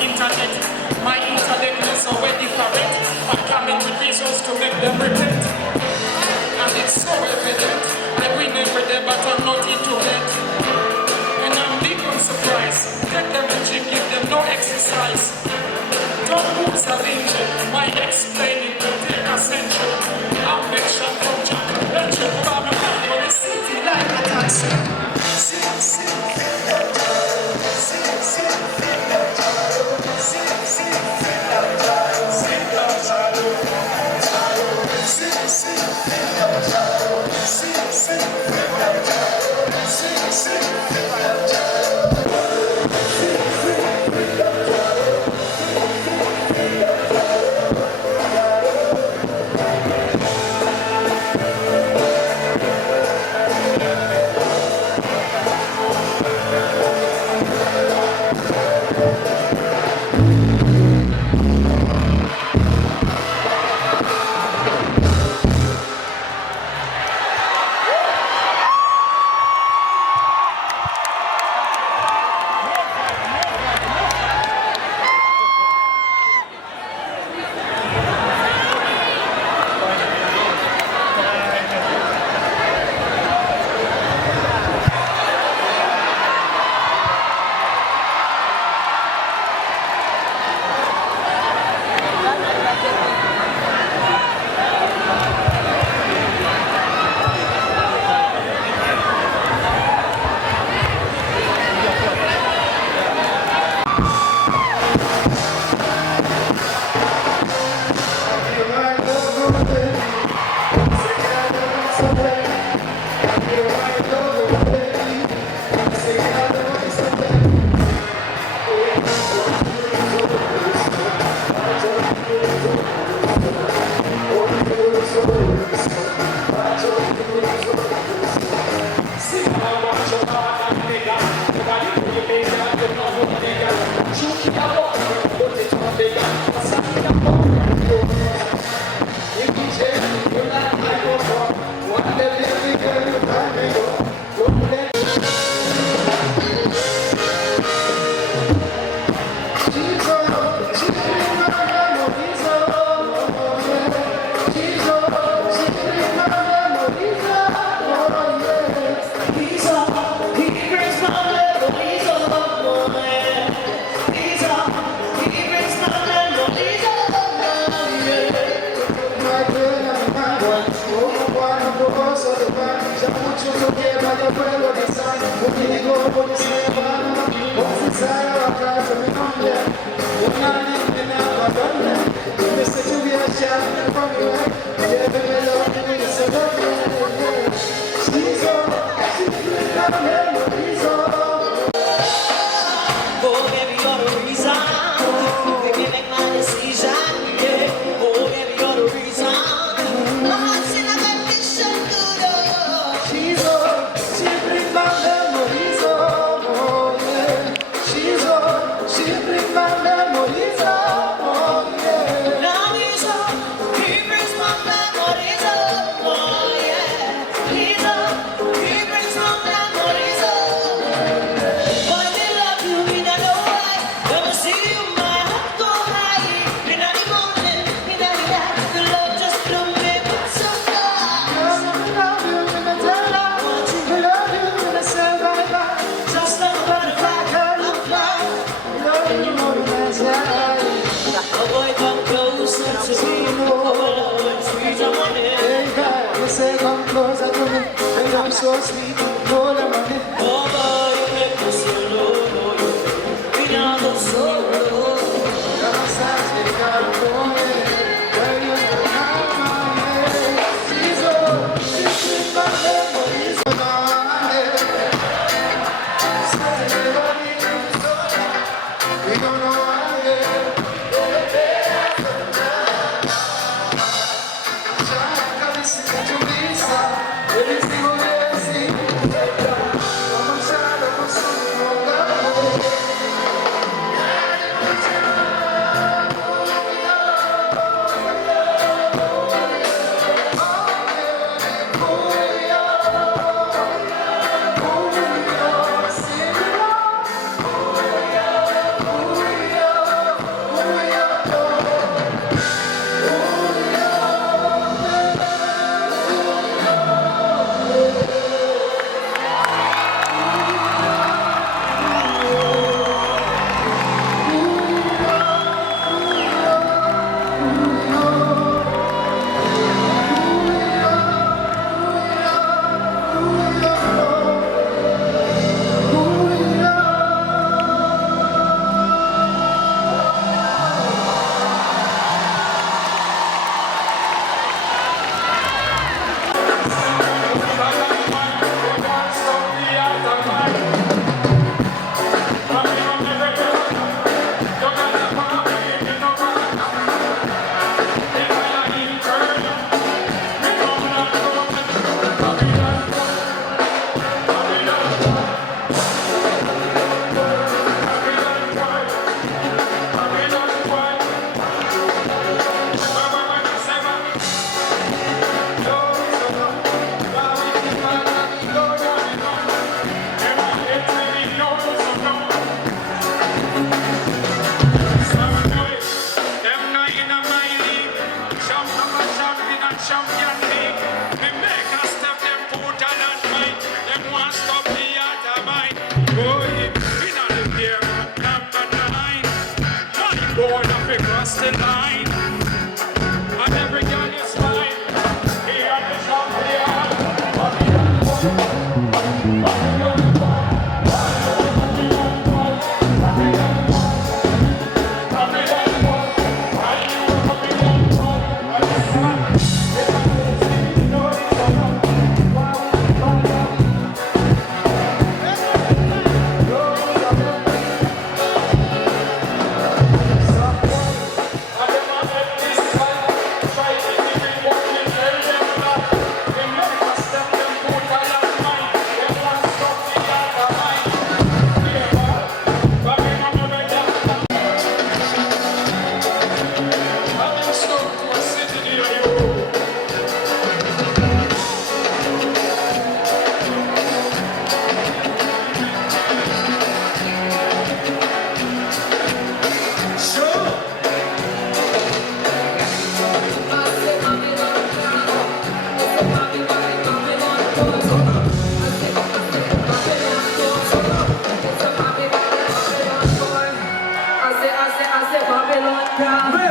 internet. My intellect is so very different. I come into reasons to make them repent. And it's so evident. I win every day, but I'm not into it. And I'm big on surprise. Take them to gym, give them no exercise. Don't lose a engine. My explaining will take a century. I'll make sure from Jack. Let you come around on the city like a taxi. So sweet, no lemon. Oh boy, you make me so low. We now go so low. Your size, they got a boy. Where you have my head. She's in my memories. We don't know why. Every single day, see. Boy, we not live here, number 9. My boy, nothing cross the line. And every girl is fine. Here at the shop, Babylon,